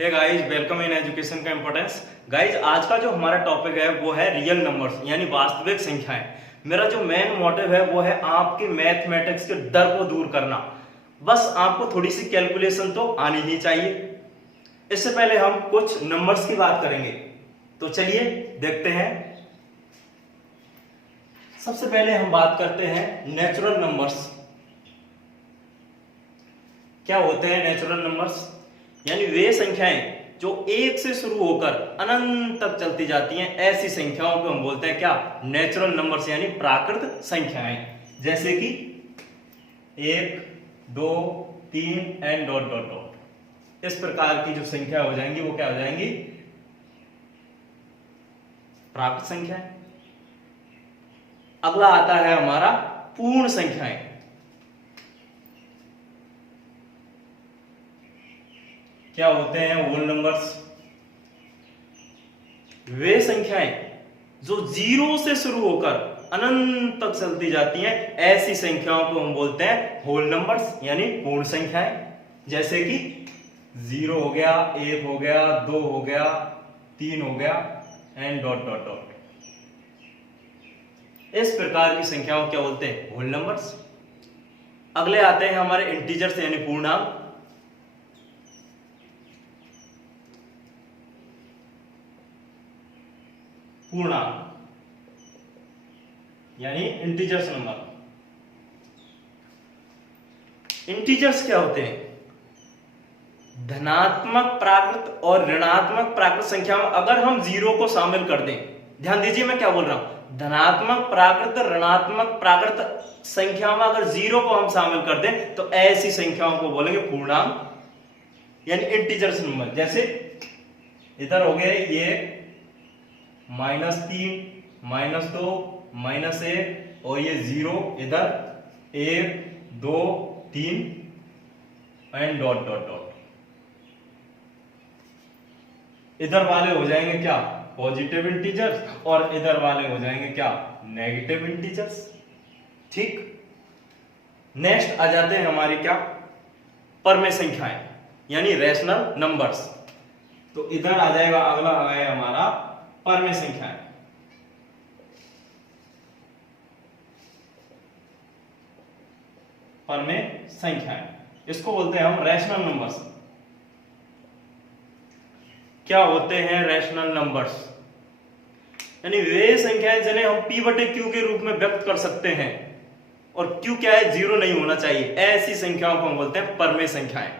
Hey guys, welcome in education का importance. Guys, आज का जो हमारा टॉपिक है वो है रियल नंबर्स यानी वास्तविक संख्याएं। मेरा जो मेन मोटिव है वो है आपके मैथमेटिक्स के डर को दूर करना। बस आपको थोड़ी सी कैलकुलेशन तो आनी ही चाहिए। इससे पहले हम कुछ नंबर्स की बात करेंगे, तो चलिए देखते हैं। सबसे पहले हम बात करते हैं नेचुरल नंबर्स। क्या होते हैं नेचुरल नंबर्स? यानी वे संख्याएं जो एक से शुरू होकर अनंत तक चलती जाती हैं, ऐसी संख्याओं को हम बोलते हैं क्या? नेचुरल नंबर्स यानी प्राकृत संख्याएं। जैसे कि 1, 2, 3 एंड डॉट डॉट डॉट। इस प्रकार की जो संख्या हो जाएंगी वो क्या हो जाएंगी? प्राकृत संख्याएं। अगला आता है हमारा पूर्ण संख्याएं। क्या होते हैं होल नंबर्स? वे संख्याएं जो 0 से शुरू होकर अनंत तक चलती जाती हैं, ऐसी संख्याओं को हम बोलते हैं होल नंबर्स यानी पूर्ण संख्याएं। जैसे कि 0 हो गया, 1 हो गया, 2 हो गया, 3 हो गया एंड डॉट डॉट डॉट। इस प्रकार की संख्याओं को क्या बोलते हैं? Whole numbers. अगले आते हैं हमारे इंटीजर्स यानी पूर्णांक। पूर्णांक यानी इंटीजर्स नंबर। इंटीजर्स क्या होते हैं? धनात्मक प्राकृत और ऋणात्मक प्राकृत संख्या में अगर हम 0 को शामिल कर दें, ध्यान दीजिए मैं क्या बोल रहा हूं, धनात्मक प्राकृत ऋणात्मक प्राकृत संख्या में अगर 0 को हम शामिल कर दें तो ऐसी संख्याओं को बोलेंगे पूर्णांक यानी इंटीजर्स नंबर। जैसे इधर हो गए ये -3, -2, -1 और ये 0, इधर 1, 2, 3 एंड डॉट डॉट डॉट। इधर वाले हो जाएंगे क्या? पॉजिटिव इंटीजर्स और इधर वाले हो जाएंगे क्या? Negative integers. ठीक। नेक्स्ट आ जाते हैं हमारे क्या? परमेय संख्याएं यानी रैशनल नंबर्स। तो इधर आ जाएगा, अगला आ गया हमारा परमेय संख्याएं। परमेय संख्याएं, इसको बोलते हैं हम रैशनल नंबर्स। क्या होते हैं रैशनल नंबर्स? यानी वे संख्याएं जिन्हें हम p/q के रूप में व्यक्त कर सकते हैं और q क्या है? 0 नहीं होना चाहिए, ऐसी संख्याओं को हम बोलते हैं परमेय संख्याएं।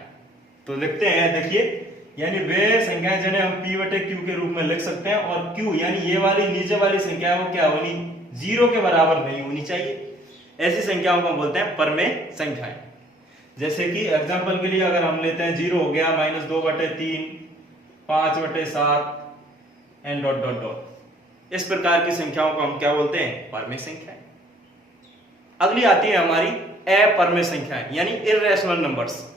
तो लिखते हैं, देखिए, यानी वे संख्याएं जिन्हें हम p/q के रूप में लिख सकते हैं और q यानी ये वाली नीचे वाली संख्या वो क्या होनी? 0 के बराबर नहीं होनी चाहिए। ऐसी संख्याओं को हम बोलते हैं परमेय संख्याएं। जैसे कि एग्जांपल के लिए अगर हम लेते हैं 0 हो गया, -2/3, 5/7 एंड डॉट डॉट डॉट। इस प्रकार की संख्याओं को हम क्या बोलते हैं? परमेय संख्याएं। अगली आती है हमारी अपरमेय संख्याएं यानी इर्रेशनल नंबर्स।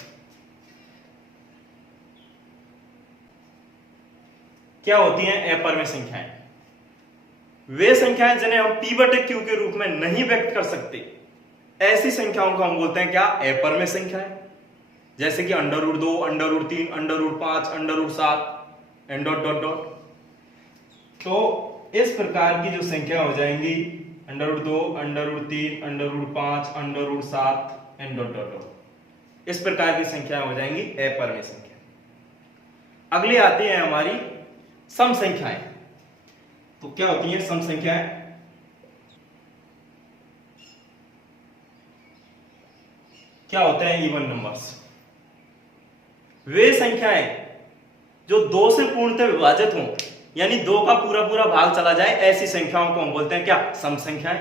क्या होती हैं अपरमेय संख्याएं? वे संख्याएं जिन्हें हम p/q के रूप में नहीं व्यक्त कर सकते, ऐसी संख्याओं को हम बोलते हैं क्या? अपरमेय संख्याएं। जैसे कि √2, √3, √5, √7 एंड डॉट डॉट डॉट। तो इस प्रकार की जो संख्या हो जाएंगी √2, √3, √5, √7 एंड डॉट डॉट डॉट। इस प्रकार की संख्या हो जाएंगी अपरमेय संख्या। अगली आती है हमारी सम संख्याएं। तो क्या होती हैं सम संख्याएं? क्या होते हैं इवन नंबर्स? वे संख्याएं जो 2 से पूर्णतः विभाजित हों, यानी 2 का पूरा पूरा भाग चला जाए, ऐसी संख्याओं को हम बोलते हैं क्या? सम संख्याएं।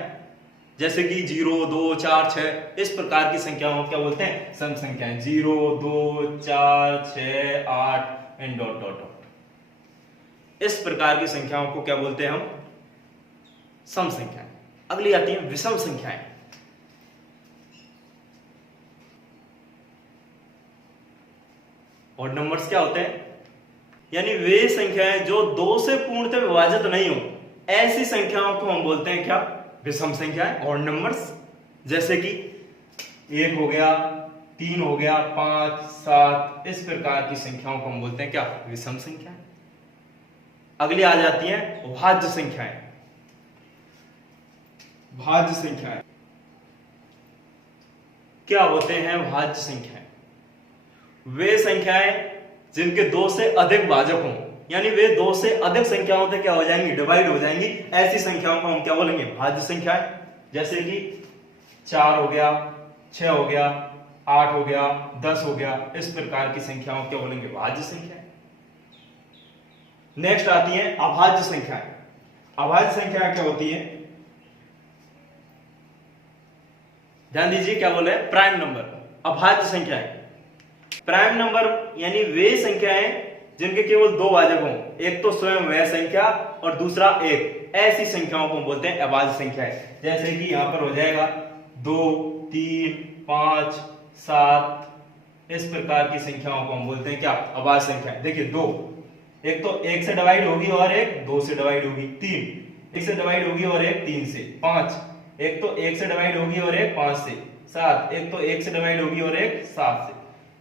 जैसे कि 0, 2, 4, 6, इस प्रकार की संख्याओं को क्या बोलते हैं? सम संख्याएं। 0, 2, 4, 6, 8 एंड डॉट डॉट डॉट। इस प्रकार की संख्याओं को क्या बोलते हैं हम? सम संख्याएं। अगली आती है विषम संख्याएं। ऑड नंबर्स क्या होते हैं? यानी वे संख्याएं जो 2 से पूर्णतः विभाजित नहीं हो, ऐसी संख्याओं को हम बोलते हैं क्या? विषम संख्याएं, ऑड नंबर्स। जैसे कि 1 हो गया, 3 हो गया, 5, 7, इस प्रकार की संख्याओं को हम बोलते हैं क्या? विषम संख्याएं। अगली आ जाती हैं भाज्य संख्याएं। भाज्य संख्याएं क्या होते हैं? भाज्य संख्याएं वे संख्याएं जिनके 2 से अधिक भाजक हों, यानी वे 2 से अधिक संख्याओं से क्या हो जाएंगी? डिवाइड हो जाएंगी। ऐसी संख्याओं को हम क्या बोलेंगे? भाज्य संख्याएं। जैसे कि 4 हो गया, 6 हो गया, 8 हो गया, 10 हो गया, इस प्रकार की संख्याओं क्या बोलेंगे? भाज्य संख्याएं। नेक्स्ट आती है अभाज्य संख्याएं। अभाज्य संख्याएं क्या होती है? ध्यान दीजिए, क्या बोले? Prime number. अभाज्य संख्याएं, प्राइम नंबर यानी वे संख्याएं जिनके केवल 2 भाजक हों, एक तो स्वयं वह संख्या और दूसरा एक, ऐसी संख्याओं को हम बोलते हैं अभाज्य संख्याएं। जैसे कि यहां पर हो जाएगा 2, 3, 5, 7, इस प्रकार की संख्याओं को हम बोलते हैं क्या? अभाज्य संख्याएं। देखिए 2, एक तो 1 से डिवाइड होगी और एक 2 से डिवाइड होगी। 3 1 से डिवाइड होगी और एक 3 से। 5 एक तो 1 से डिवाइड होगी और एक 5 से। 7 एक तो 1 से डिवाइड होगी और एक 7 से।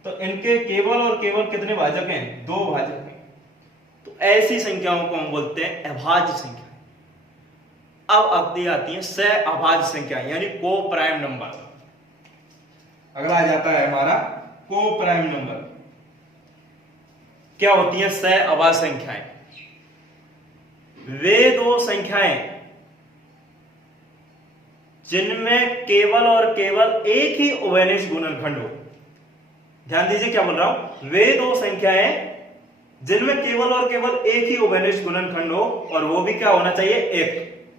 तो इनके केवल और केवल कितने भाजक हैं? 2 भाजक हैं। तो ऐसी संख्याओं को हम बोलते हैं अभाज्य संख्या। अब अगली आती है सहअभाज्य संख्या यानी को प्राइम नंबर। अगला आ जाता है हमारा को प्राइम नंबर। क्या होती है सहअभाज्य संख्याएं? वे 2 संख्याएं जिनमें केवल और केवल एक ही उभयनिष्ठ गुणनखंड हो। ध्यान दीजिए क्या बोल रहा हूं? वे 2 संख्याएं जिनमें केवल और केवल एक ही उभयनिष्ठ गुणनखंड हो, और वो भी क्या होना चाहिए? एक,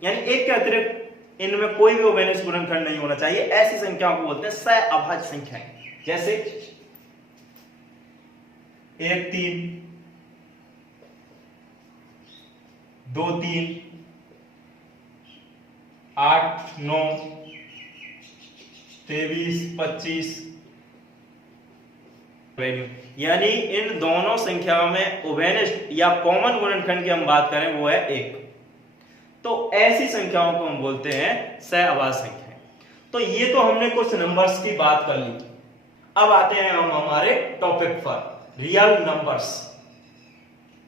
यानी एक के अतिरिक्त इनमें कोई भी उभयनिष्ठ गुणनखंड नहीं होना चाहिए। ऐसी संख्याओं को बोलते हैं सहअभाज्य संख्याएं। जैसे 1, 3, 2, 3, 8, 9, 23, 25, यानी इन दोनों संख्याओं में उभयनिष्ठ या कॉमन गुणनखंड की हम बात करें वो है 1। तो ऐसी संख्याओं को हम बोलते हैं सहअभाज्य संख्याएं। तो ये तो हमने कुछ नंबर्स की बात कर ली। अब आते हैं हम हमारे टॉपिक पर, रियल नंबर्स।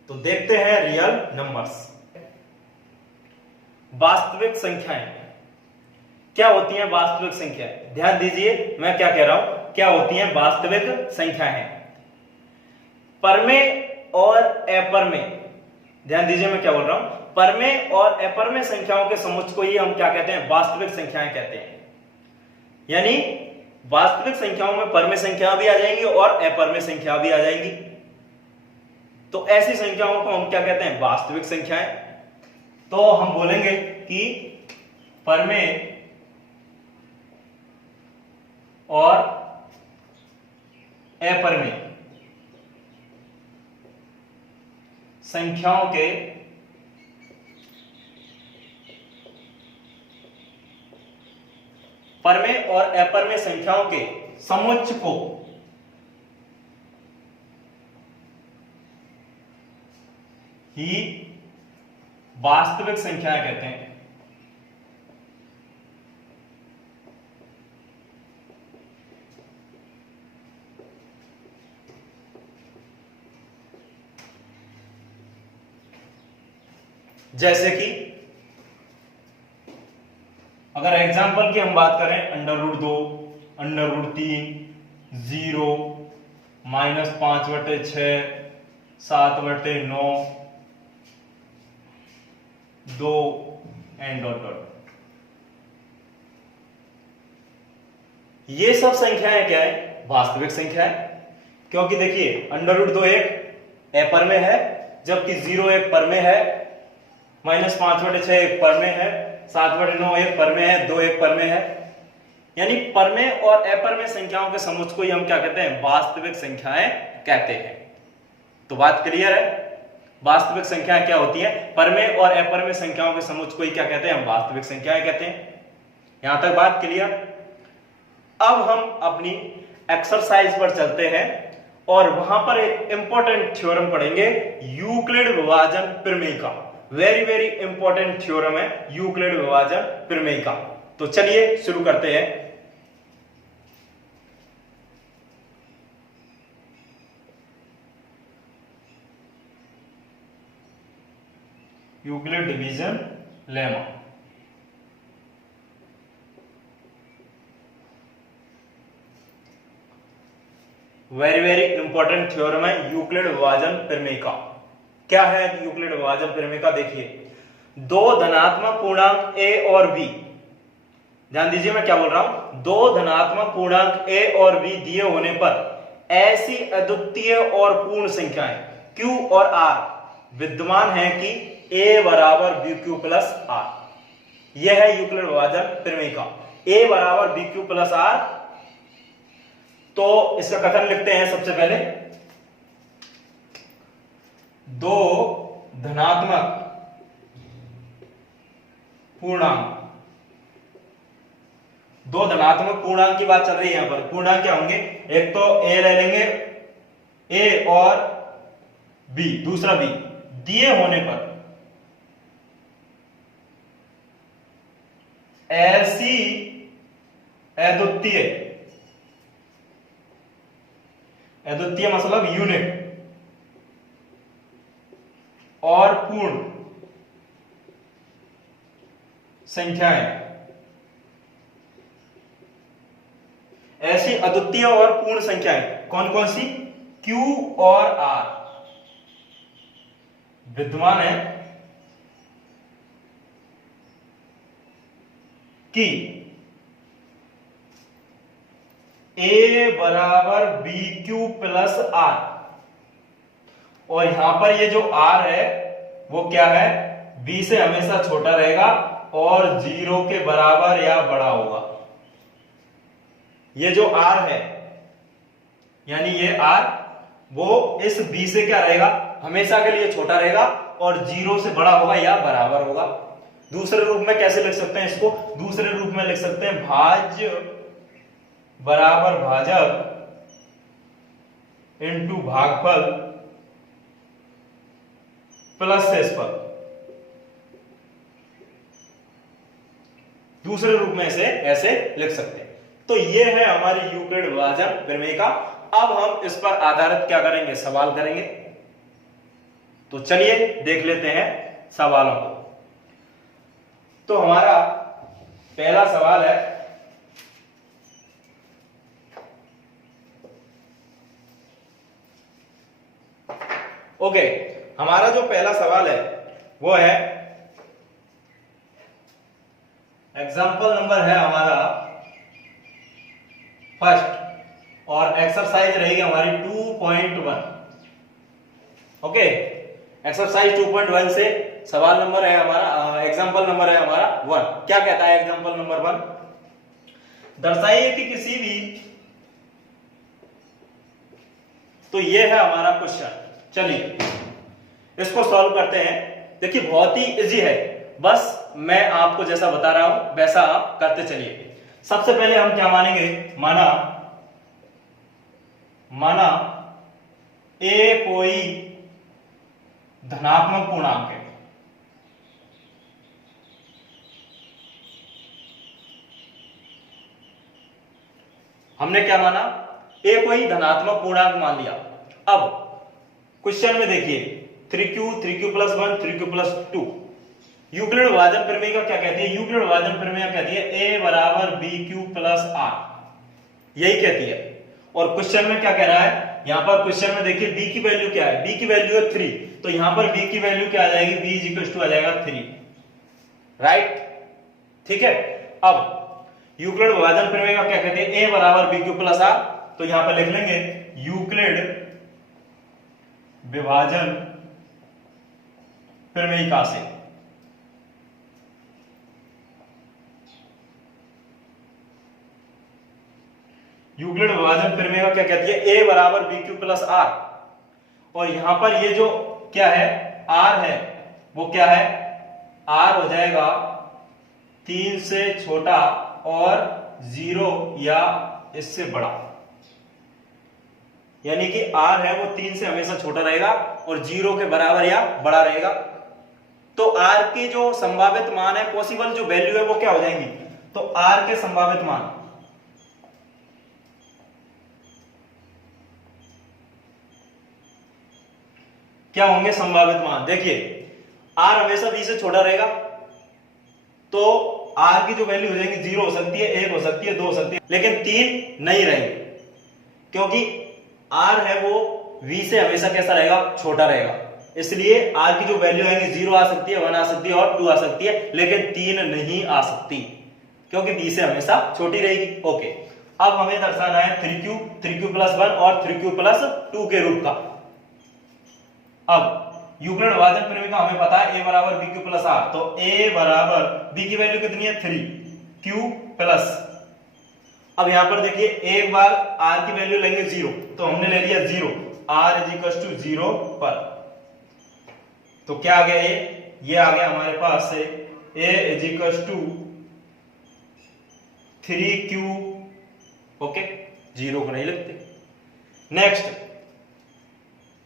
तो देखते हैं रियल नंबर्स। वास्तविक संख्याएं क्या होती हैं? वास्तविक संख्याएं, ध्यान दीजिए मैं क्या कह रहा हूं। क्या होती हैं वास्तविक संख्याएं? परमेय और अपरमेय, ध्यान दीजिए मैं क्या बोल रहा हूं। परमेय और अपरमेय संख्याओं के समुच्चय को ही हम क्या कहते हैं? वास्तविक संख्याएं कहते हैं। यानी वास्तविक संख्याओं में परमेय संख्या भी आ जाएंगी और अपरमेय संख्या भी आ जाएंगी। तो ऐसी संख्याओं को हम क्या कहते हैं? वास्तविक संख्याएं। तो हम बोलेंगे कि परमेय और अपरमेय संख्याओं के परमेय और अपरमेय संख्याओं के समुच्चय को ही वास्तविक संख्याएं कहते हैं। जैसे कि अगर एग्जाम्पल की हम बात करें, √2, √3, 0, -5/6, 7/9, 2 एंड डॉट डॉट। ये सब संख्याएं क्या है? वास्तविक संख्याएं। क्योंकि देखिए √2 एक अपरमेय है, जबकि 0 एक परमेय है, -5/6 एक परमेय है, 7/9 एक परमेय है, 2 एक परमेय है। यानी परमेय और अपरमेय संख्याओं के समुच्चय को ही हम क्या कहते हैं? वास्तविक संख्याएं कहते हैं। तो बात क्लियर है? वास्तविक संख्याएं क्या होती है? परमेय और अपरमेय संख्याओं के समुच्चय को ही क्या कहते हैं? हम वास्तविक संख्याएं कहते हैं। यहां तक बात क्लियर? अब हम अपनी एक्सरसाइज पर चलते हैं और वहां पर एक इंपॉर्टेंट थ्योरम पढ़ेंगे, यूक्लिड विभाजन प्रमेय का। वेरी वेरी इंपॉर्टेंट थ्योरम है यूक्लिड विभाजन प्रमेय का। तो चलिए शुरू करते हैं। Euclid division lemma. Very very important theorem है यूक्लिड विभाजन प्रमेय का। क्या है यूक्लिड विभाजन प्रमेय का? देखिए, दो धनात्मक पूर्णांक a और b, ध्यान दीजिए मैं क्या बोल रहा हूं, दो धनात्मक पूर्णांक a और b दिए होने पर ऐसी अद्वितीय और पूर्ण संख्याएं q और r विद्यमान है कि a बराबर bq प्लस r। यह है यूक्लिड विभाजन प्रमेय का, a बराबर bq प्लस r। तो इसका कथन लिखते हैं सबसे पहले, दो धनात्मक पूर्णांक, दो धनात्मक पूर्णांक की बात चल रही है यहां पर। पूर्णांक क्या होंगे? एक तो a ले लेंगे, a और b, दूसरा b, दिए होने पर ऐसी अद्वितीय, अद्वितीय मतलब यूनिक और पूर्ण संख्याएं, ऐसी अद्वितीय और पूर्ण संख्याएं कौन कौन सी? Q और R विद्यमान है कि A बराबर BQ प्लस R। और यहां पर ये जो R है वो क्या है? B से हमेशा छोटा रहेगा और 0 के बराबर या बड़ा होगा। ये जो R है, यानी ये R, वो इस B से क्या रहेगा? हमेशा के लिए छोटा रहेगा और 0 से बड़ा होगा या बराबर होगा। दूसरे रूप में कैसे लिख सकते हैं इसको? दूसरे रूप में लिख सकते हैं भाज्य बराबर भाजक इंटू भागफल प्लस शेषफल। दूसरे रूप में ऐसे लिख सकते हैं। तो ये है हमारी यूक्लिड विभाजन प्रमेय का। अब हम इस पर आधारित क्या करेंगे? सवाल करेंगे। तो चलिए देख लेते हैं सवालों को। तो हमारा पहला सवाल है, ओके, हमारा जो पहला सवाल है वो है, एग्जाम्पल नंबर है हमारा फर्स्ट और एक्सरसाइज रहेगी हमारी 2.1। ओके, एक्सरसाइज 2.1 से सवाल नंबर है हमारा, एग्जाम्पल नंबर है हमारा 1। क्या कहता है एग्जाम्पल नंबर 1? दर्शाइए कि किसी भी, तो ये है हमारा क्वेश्चन। चलिए इसको सॉल्व करते हैं। देखिए बहुत ही इजी है, बस मैं आपको जैसा बता रहा हूं वैसा आप करते चलिए। सबसे पहले हम क्या मानेंगे? माना ए कोई धनात्मक पूर्णांक है। हमने क्या माना? ए कोई धनात्मक पूर्णांक मान लिया। अब क्वेश्चन में देखिए 3q, 3q plus 1, 3q plus 2। Euclid विभाजन प्रमेय का क्या कहती है? यूक्लिड विभाजन प्रमेय कहती है a बराबर bq प्लस r, यही कहती है। और क्वेश्चन में क्या कह रहा है? यहां पर क्वेश्चन में देखिए b की वैल्यू क्या है? b की वैल्यू है 3, तो यहां पर b की वैल्यू क्या आ जाएगी? b इज इक्वल टू आ जाएगा 3, राइट? ठीक है। अब यूक्लिड विभाजन प्रमेय का क्या कहते हैं? a बराबर bq प्लस r, तो यहां पर लिख लेंगे यूक्लिड विभाजन प्रमेयिका से यूक्लिड विभाजन प्रमेय क्या कहती है? a बराबर bq प्लस r। और यहां पर ये जो क्या है? r है, वो क्या है? r हो जाएगा 3 से छोटा और 0 या इससे बड़ा, यानी कि r है वो 3 से हमेशा छोटा रहेगा और 0 के बराबर या बड़ा रहेगा। तो r के जो संभावित मान है, पॉसिबल जो वैल्यू है, वो क्या हो जाएंगी? तो r के संभावित मान क्या होंगे? संभावित मान देखिए आर हमेशा बी से छोटा रहेगा, तो आर की जो वैल्यू हो जाएगी 0 हो सकती है, 1 हो सकती है, 2 हो सकती है, लेकिन 3 नहीं रहेंगे, क्योंकि आर है वो v से हमेशा कैसा रहेगा, छोटा रहेगा। इसलिए आर की जो वैल्यू आएगी 0 आ सकती है, 1 आ सकती है और 2 आ सकती है, लेकिन 3 नहीं आ सकती, क्योंकि v से हमेशा छोटी रहेगी। ओके, अब हमें दर्शाना है 3q प्लस 1 और 3q प्लस 2 के रूप का। अब यूक्लिड विभाजन प्रमेय का हमें पता है a बराबर bq प्लस r, तो a बराबर b की वैल्यू कितनी है 3q प्लस, अब यहां पर देखिए एक बार r की वैल्यू लेंगे 0, तो हमने ले लिया 0, r इज इक्वल टू 0 पर, तो क्या आ गया ये आ गया हमारे पास से a is equal to 3q, okay 0 को नहीं लिखते। Next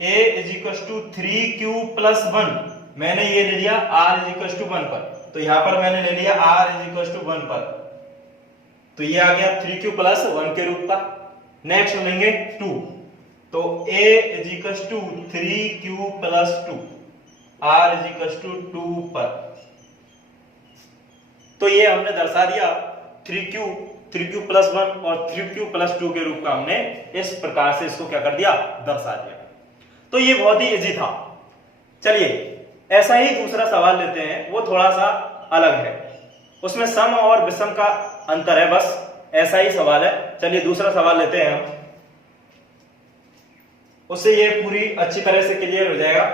a is equal to 3q plus 1, मैंने ये ले लिया r इज इक्वल टू 1 पर, तो यहां पर मैंने ले लिया r इज इक्वल टू 1 पर, तो ये आ गया 3q प्लस 1 के रूप का। नेक्स्ट लेंगे 2, तो a is equal to 3q plus 2, r is equal to 2 पर, तो ये हमने दर्शा दिया 3q प्लस 1 और 3q प्लस 2 के रूप का, हमने इस प्रकार से इसको क्या कर दिया, दर्शा दिया। तो ये बहुत ही इजी था। चलिए ऐसा ही दूसरा सवाल लेते हैं, वो थोड़ा सा अलग है, उसमें सम और विषम का अंतर है, बस ऐसा ही सवाल है। चलिए दूसरा सवाल लेते हैं हम, उससे ये पूरी अच्छी तरह से क्लियर हो जाएगा।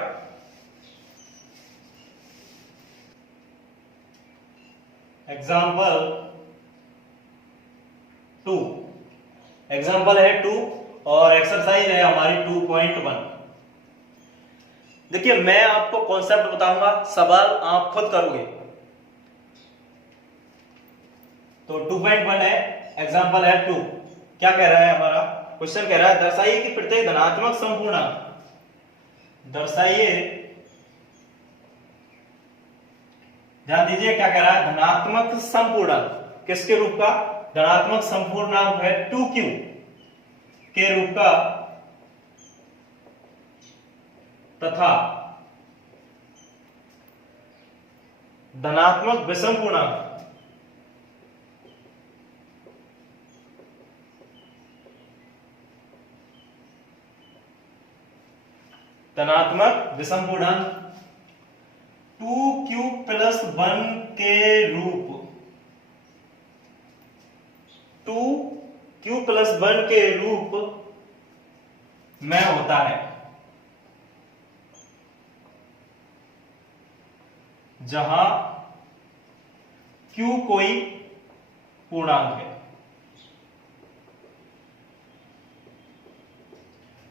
एग्जाम्पल 2, एग्जाम्पल है 2 और एक्सरसाइज है हमारी 2.1। देखिए मैं आपको कॉन्सेप्ट बताऊंगा, सवाल आप खुद करोगे। तो 2.1 है, एग्जाम्पल है 2। क्या कह रहा है हमारा क्वेश्चन, कह रहा है दर्शाइए कि प्रत्येक धनात्मक संपूर्णांक, दर्शाइए, ध्यान दीजिए क्या कह रहा है, धनात्मक संपूर्णांक किसके रूप का, धनात्मक संपूर्णांक है 2q के रूप का तथा धनात्मक विषम पूर्णांक धनात्मक विषम पूर्णांक 2q प्लस 1 के रूप, 2q प्लस 1 के रूप में होता है, जहां q कोई पूर्णांक है,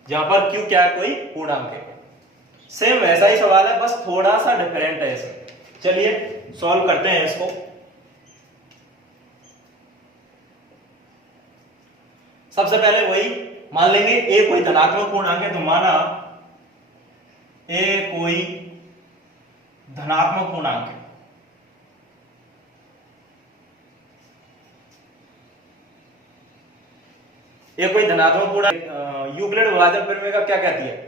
जहां पर q क्या है, कोई पूर्णांक है। सेम वैसा ही सवाल है, बस थोड़ा सा डिफरेंट है इसमें। चलिए सॉल्व करते हैं इसको। सबसे पहले वही मान लेंगे a कोई धनात्मक पूर्णांक है, तो माना a कोई धनात्मक पूर्णांक है, ये कोई धनात्मक पूर्णांक। यूक्लिड विभाजन प्रमेय का क्या कहती है,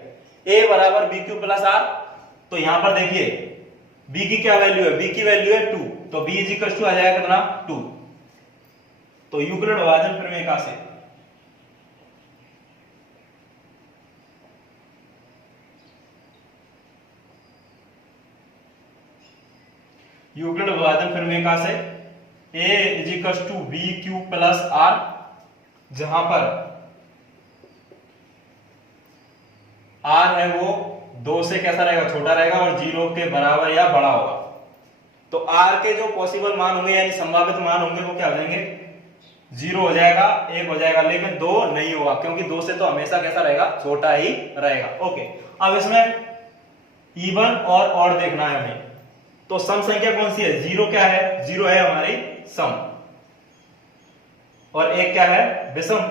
a बराबर bq प्लस r, तो यहां पर देखिए b की क्या वैल्यू है, b की वैल्यू है 2, तो b इज इक्वल टू आ जाएगा कितना 2। तो यूक्लिड विभाजन प्रमेय का से यूक्लिड विभाजन प्रमेय का से a is equal to bq plus r, जहां पर r है वो 2 से कैसा रहेगा, छोटा रहेगा और 0 के बराबर या बड़ा होगा। तो r के जो पॉसिबल मान होंगे यानी संभावित मान होंगे वो क्या हो जाएंगे, 0 हो जाएगा, 1 हो जाएगा, लेकिन 2 नहीं होगा, क्योंकि 2 से तो हमेशा कैसा रहेगा, छोटा ही रहेगा। ओके, अब इसमें इवन और ऑड देखना है हमें। तो सम संख्या कौन सी है, 0 क्या है, 0 है हमारी सम, और 1 क्या है, विषम।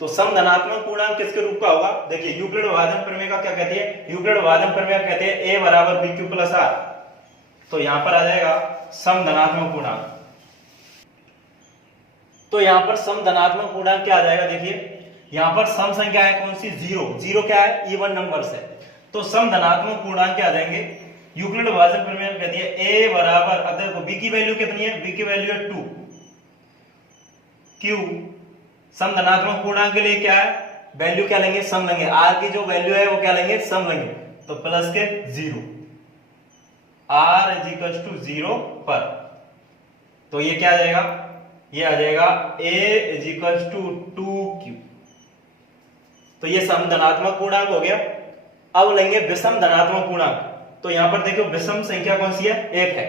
तो सम धनात्मक पूर्णांक किसके रूप का होगा, देखिए यूक्लिड विभाजन प्रमेय का क्या कहती है, यूक्लिड विभाजन प्रमेय कहते हैं a बराबर bq प्लस r, तो यहां पर आ जाएगा सम धनात्मक पूर्णांक। तो यहां पर सम धनात्मक पूर्णांक क्या आ जाएगा, देखिए यहां पर सम संख्या है कौन सी, जीरो। जीरो क्या है, इवन नंबर्स है, तो सम धनात्मक पूर्णांक क्या आ जाएंगे। यूक्लिड विभाजन प्रमेय कहती है a बराबर, अब देखो b की वैल्यू कितनी है, b की वैल्यू है 2, q सम धनात्मक पूर्णांक के लिए क्या है, वैल्यू क्या लेंगे, सम लेंगे, r की जो वैल्यू है वो क्या लेंगे, सम लेंगे, तो प्लस के 0, r इज इक्वल टू 0 पर, तो ये क्या आ जाएगा, ये आ जाएगा a is equal to 2q, तो ये सम धनात्मक पूर्णांक हो गया। अब लेंगे विषम धनात्मक पूर्णांक, तो यहां पर देखो विषम संख्या कौन सी है, 1 है,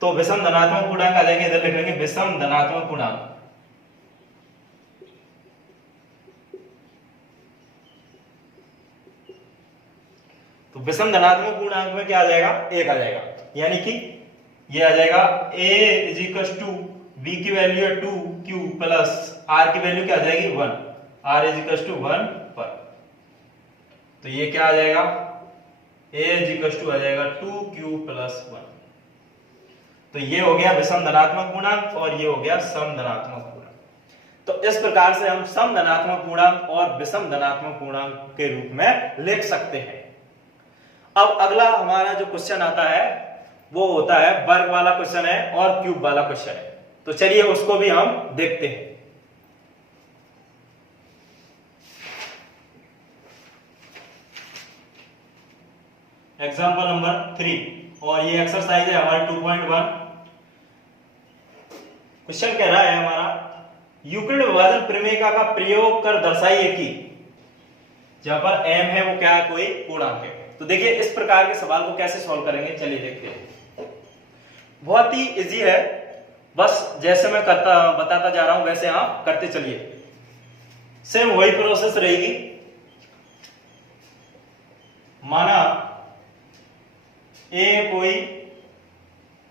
तो विषम धनात्मक पूर्णांक आ जाएंगे, इधर लिख लेंगे विषम धनात्मक पूर्णांक। तो विषम धनात्मक पूर्णांक में क्या आ जाएगा, 1 आ जाएगा, यानी कि ये आ जाएगा a is equal to b की वैल्यू है 2q प्लस r की वैल्यू क्या आ जाएगी 1, r इज इक्वल टू 1 पर, तो ये क्या आ जाएगा, a इज इक्वल टू आ जाएगा 2q प्लस 1, तो ये हो गया विषम धनात्मक पूर्णांक और ये हो गया सम धनात्मक पूर्णांक। तो इस प्रकार से हम सम धनात्मक पूर्णांक और विषम धनात्मक पूर्णांक के रूप में लिख सकते हैं। अब अगला हमारा जो क्वेश्चन आता है वो होता है वर्ग वाला क्वेश्चन है और क्यूब वाला क्वेश्चन है, तो चलिए उसको भी हम देखते हैं। एग्जाम्पल नंबर 3 और ये एक्सरसाइज है हमारी 2.1। क्वेश्चन कह रहा है हमारा, यूक्लिड विभाजन प्रमेय का प्रयोग कर दर्शाइए कि, जहां पर m है वो क्या है, कोई पूर्णांक है। तो देखिए इस प्रकार के सवाल को कैसे सॉल्व करेंगे, चलिए देखते हैं। बहुत ही इजी है, बस जैसे मैं बताता जा रहा हूं वैसे आप करते चलिए, सेम वही प्रोसेस रहेगी। माना a कोई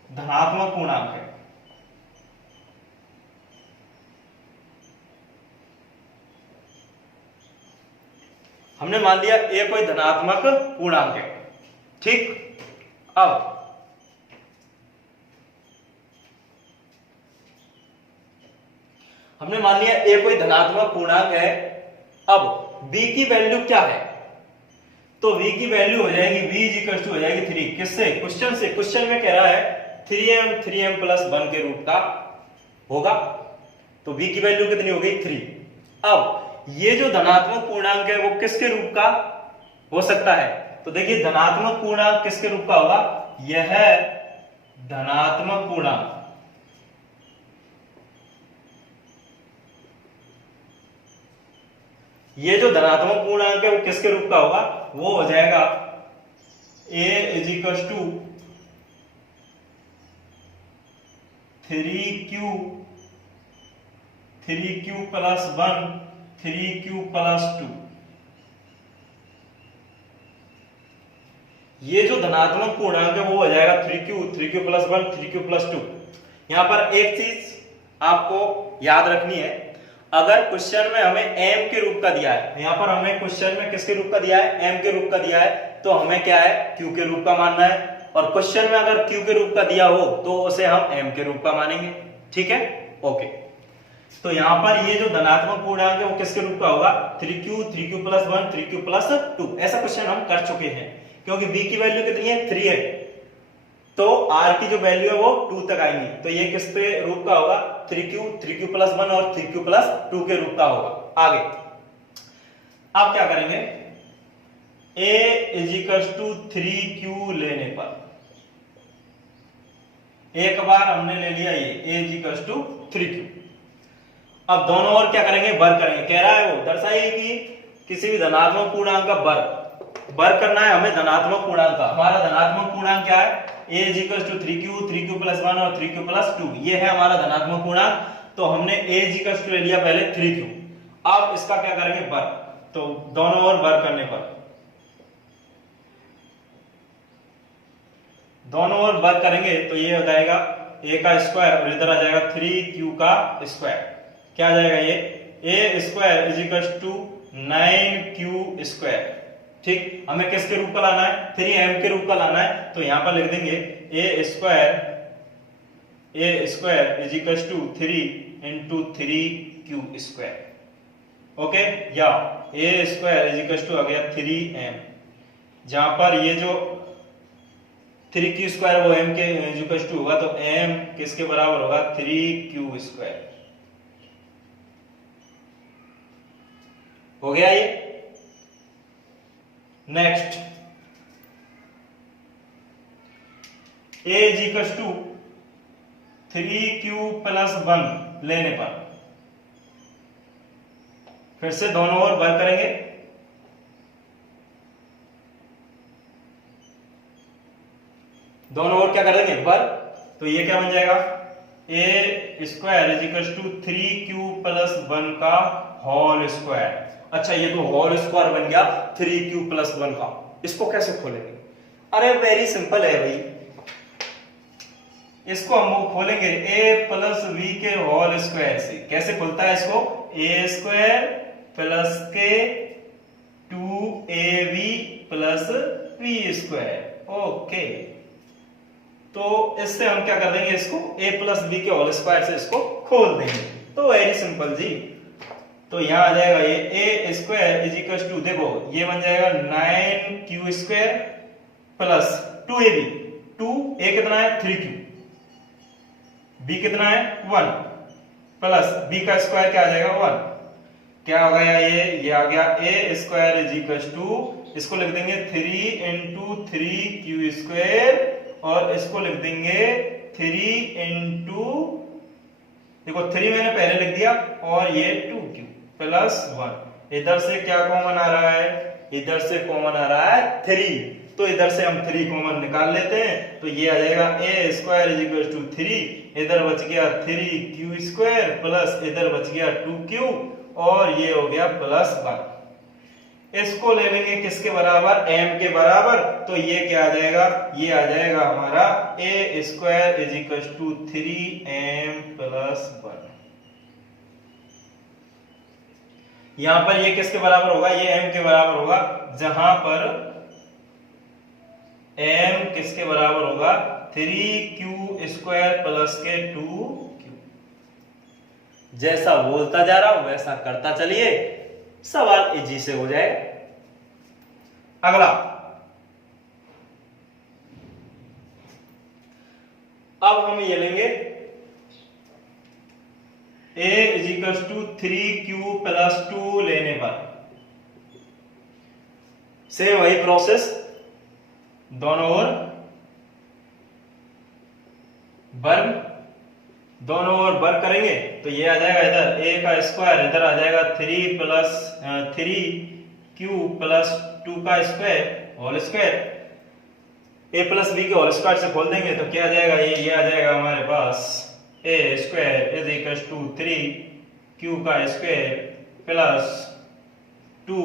धनात्मक पूर्णांक है, हमने मान लिया a कोई धनात्मक पूर्णांक है, ठीक। अब हमने मान लिया a कोई धनात्मक पूर्णांक है, अब b की वैल्यू क्या है, तो v की वैल्यू हो जाएगी v इज इक्वल टू हो जाएगी 3, किससे, क्वेश्चन से। क्वेश्चन में कह रहा है 3m प्लस 1 के रूप का होगा, तो v की वैल्यू कितनी हो गई 3। अब ये जो धनात्मक पूर्णांक है वो किसके रूप का हो सकता है, तो देखिए धनात्मक पूर्णांक किसके रूप का होगा, यह धनात्मक पूर्णांक, ये जो धनात्मक पूर्णांक है वो किसके रूप का होगा, वो हो जाएगा a is equal to 3q plus 1 3q plus 2। ये जो धनात्मक पूर्णांक है वो हो जाएगा 3q प्लस 1 3q प्लस 2। यहां पर एक चीज आपको याद रखनी है, अगर क्वेश्चन में हमें m के रूप का दिया है, यहां पर हमें क्वेश्चन में किसके रूप का दिया है, m के रूप का दिया है, तो हमें क्या है q के रूप का मानना है, और क्वेश्चन में अगर q के रूप का दिया हो तो उसे हम m के रूप का मानेंगे, ठीक है, ओके। तो यहां पर ये जो धनात्मक पूर्णांक है वो किसके रूप का होगा, 3q प्लस 1 3q प्लस 2। ऐसा क्वेश्चन हम कर चुके हैं, क्योंकि b की वैल्यू कितनी है 3 है, तो r की जो वैल्यू है वो 2 तक आएंगी, तो ये किसके रूप का होगा, 3q प्लस 1 और 3q प्लस 2 के रूप का होगा। आगे अब क्या करेंगे, a is equal to 3q लेने पर, एक बार हमने ले लिया ये a is equal to 3q। अब दोनों ओर क्या करेंगे, वर्ग करेंगे। कह रहा है वो दर्शाइए कि किसी भी धनात्मक पूर्णांक का वर्ग करना है हमें धनात्मक पूर्णांक का। हमारा धनात्मक पूर्णांक क्या है, a is equal to 3q plus 1 और 3q प्लस 2, ये है हमारा धनात्मक पूर्णांक। तो हमने a इज इक्वल टू ले लिया पहले 3q, अब इसका क्या करेंगे वर्ग, तो दोनों ओर वर्ग करने पर, दोनों ओर वर्ग करेंगे तो ये हो जाएगा a का स्क्वायर और इधर आ जाएगा 3q का स्क्वायर, क्या आ जाएगा ये a square is equal to 9q square, ठीक। हमें किसके रूप का लाना है, 3m के रूप का लाना है, तो यहां पर लिख देंगे a square is equal to 3 into 3q square, okay, या a square is equal to आ गया 3m, जहां पर ये जो 3q स्क्वायर वो m के इज इक्वल टू होगा, तो m किसके बराबर होगा 3q स्क्वायर। हो गया ये। Next a is equal to 3q plus 1 लेने पर फिर से दोनों ओर बर करेंगे, दोनों ओर क्या कर देंगे बर, तो ये क्या बन जाएगा a square is equal to 3q plus 1 का होल स्क्वायर। अच्छा, ये तो होल स्क्वायर बन गया 3q प्लस 1 का, इसको कैसे खोलेंगे? अरे वेरी सिंपल है भाई, इसको हम खोलेंगे a प्लस v के होल स्क्वायर से। कैसे खुलता है इसको? a स्क्वायर प्लस के 2ab plus v square. Okay, तो इससे हम क्या कर देंगे, इसको a प्लस b के होल स्क्वायर से इसको खोल देंगे। तो वेरी सिंपल जी, तो यहां आ जाएगा ये a square is equal to, देखो ये बन जाएगा 9q square plus 2ab, 2a कितना है 3q, b कितना है 1 प्लस b का स्क्वायर क्या आ जाएगा 1, क्या हो गया ये आ गया a square is equal to, इसको लिख देंगे 3 इंटू 3q स्क्वायर, और इसको लिख देंगे 3 इंटू, देखो 3 मैंने पहले लिख दिया, और ये 2q प्लस 1। इधर से क्या कॉमन आ रहा है? इधर से कॉमन आ रहा है 3, तो इधर से हम 3 कॉमन निकाल लेते हैं, तो ये आ जाएगा a square is equal to 3, इधर बच गया 3q स्क्वायर प्लस इधर बच गया 2q, और ये हो गया प्लस 1। इसको ले लेंगे किसके बराबर? m के बराबर, तो ये क्या आ जाएगा? ये आ जाएगा हमारा a square is equal to 3m plus 1। यहां पर ये किसके बराबर होगा? ये m के बराबर होगा, जहां पर m किसके बराबर होगा? 3q स्क्वायर प्लस के 2q। जैसा बोलता जा रहा हूं वैसा करता चलिए, सवाल इजी से हो जाएगा। अगला, अब हम ये लेंगे a is equal to 3q plus 2 लेने पर सेम वही प्रोसेस, दोनों ओर वर्ग, दोनों ओर वर्ग करेंगे, तो ये आ जाएगा इधर a का स्क्वायर, इधर आ जाएगा 3 प्लस 3q प्लस 2 का square whole square, a plus b के होल स्क्वायर से खोल देंगे, तो क्या आ जाएगा? ये आ जाएगा हमारे पास a square is equal to 3q का स्क्वायर प्लस 2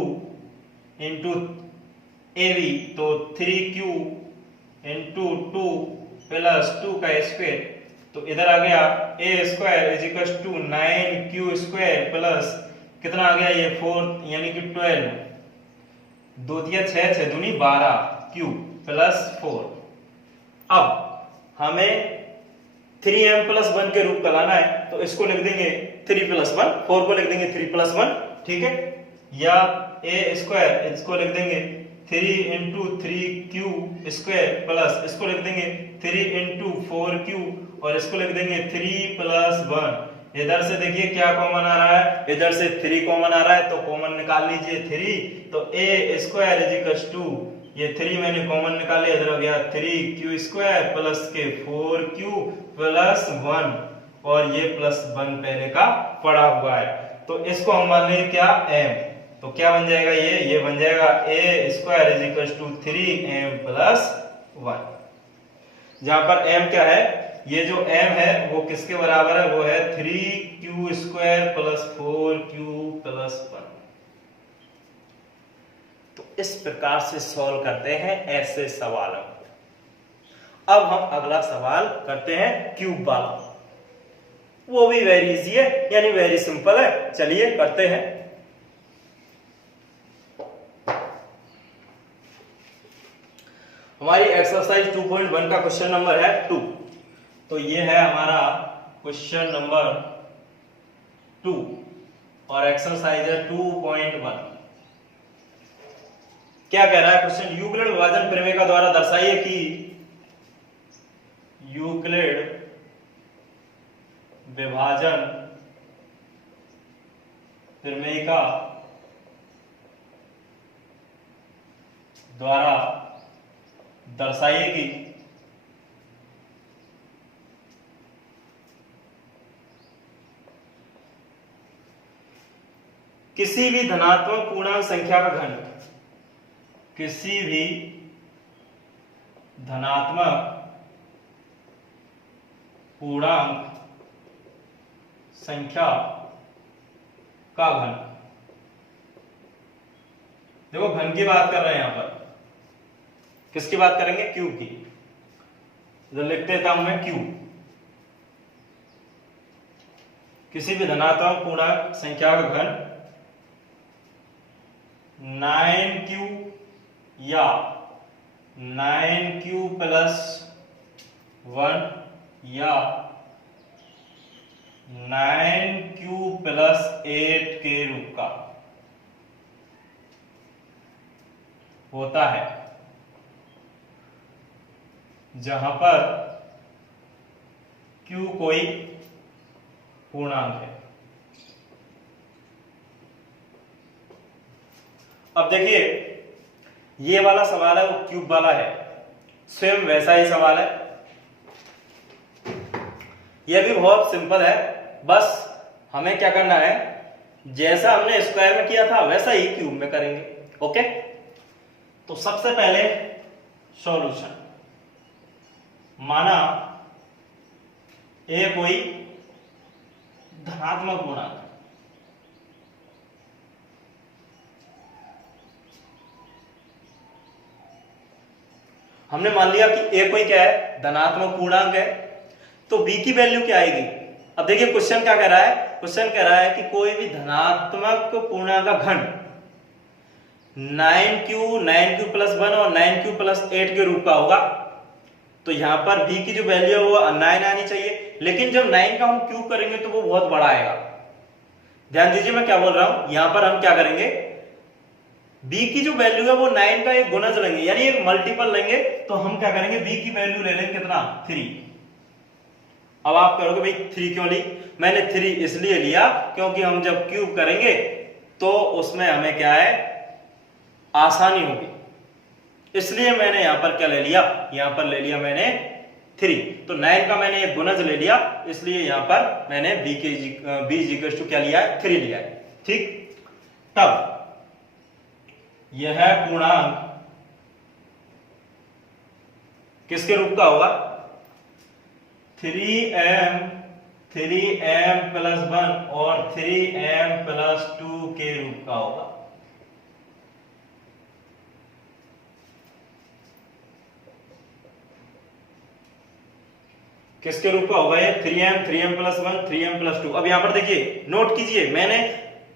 इंटू ab, तो 3q इंटू 2 प्लस 2 का स्क्वायर, तो इधर आ गया a square is equal to 9q square plus कितना आ गया? ये 4 यानी कि 12, 2 दिया 6, 6 दूनी 12q प्लस 4। अब हमें 3m प्लस 1 के रूप का लाना है, तो इसको लिख देंगे 3 प्लस 1, 4 को लिख देंगे 3 प्लस 1, ठीक है, या a स्क्वायर इसको लिख देंगे 3 इंटू 3q स्क्वायर प्लस इसको लिख देंगे 3 इंटू 4q, और इसको लिख देंगे 3 प्लस 1। इधर से देखिए क्या कॉमन आ रहा है? इधर से 3 कॉमन आ रहा है, तो कॉमन निकाल लीजिए 3, तो a square is equal to, ये 3 मैंने कॉमन निकाल लिया, इधर हो गया 3q स्क्वायर प्लस के 4q प्लस 1, और ये प्लस 1 पहले का पड़ा हुआ है, तो इसको हम मान लेंगे क्या? m, तो क्या बन जाएगा? ये बन जाएगा a square is equal to 3m plus 1, जहां पर m क्या है? ये जो m है वो किसके बराबर है? वो है 3q square plus 4q plus 1। तो इस प्रकार से सॉल्व करते हैं ऐसे सवालों को। अब हम अगला सवाल करते हैं क्यूब वाला, वो भी वेरी इजी है, यानी वेरी सिंपल है। चलिए करते हैं। हमारी एक्सरसाइज 2.1 का क्वेश्चन नंबर है 2। तो ये है हमारा क्वेश्चन नंबर 2। और एक्सरसाइज है 2.1। क्या कह रहा है क्वेश्चन, यूक्लिड विभाजन प्रमेय का द्वारा दर्शाइए कि यूक्लिड विभाजन प्रमेय का द्वारा दर्शाइए कि किसी भी धनात्मक पूर्णांक संख्या का घन, किसी भी धनात्मक पूर्णांक संख्या का घन, देखो घन की बात कर रहे हैं यहां पर, किसकी बात करेंगे, क्यूब की, तो लिख देता हूं मैं क्यूब। किसी भी धनात्मक पूर्णांक संख्या का घन 9q या 9q प्लस 1 या 9q प्लस 8 के रूप का होता है, जहां पर q कोई पूर्णांक है। अब देखिए ये वाला सवाल है वो क्यूब वाला है, स्वयं वैसा ही सवाल है, यह भी बहुत सिंपल है, बस हमें क्या करना है, जैसा हमने स्क्वायर में किया था वैसा ही क्यूब में करेंगे। ओके, तो सबसे पहले सॉल्यूशन, माना ए कोई धनात्मक पूर्णांक, हमने मान लिया कि ए कोई क्या है, धनात्मक पूर्णांक है, तो बी की वैल्यू क्या आएगी। अब देखिए क्वेश्चन क्या कह रहा है, क्वेश्चन कह रहा है कि कोई भी धनात्मक पूर्णांक का घन 9q प्लस 1 और 9q प्लस 8 के रूप का होगा, तो यहां पर b की जो वैल्यू है वो 9 आनी चाहिए, लेकिन जब 9 का हम क्यूब करेंगे तो वो बहुत बड़ा आएगा। ध्यान दीजिए मैं क्या बोल रहा हूं, यहां पर हम क्या करेंगे, b की जो वैल्यू है वो 9 का एक गुणज लेंगे, यानी एक मल्टीपल लेंगे, तो हम क्या करेंगे, b की वैल्यू ले लेंगे कितना, 3। अब आप कहोगे भाई 3 क्यों ली, मैंने 3 इसलिए लिया क्योंकि हम जब क्यूब करेंगे तो उसमें हमें क्या है, आसानी होगी, इसलिए मैंने यहां पर क्या ले लिया, यहां पर ले लिया मैंने 3। तो 9 का मैंने एक गुणज ले लिया, इसलिए यहां पर मैंने b क्या लिया है, 3 लिया है। ठीक, तब यह पूर्णांक किसके रूप का होगा, 3m प्लस 1 और 3m प्लस 2 के रूप का होगा। किसके रूप का होगा ये, 3m प्लस 1 3m प्लस 2। अब यहां पर देखिए नोट कीजिए, मैंने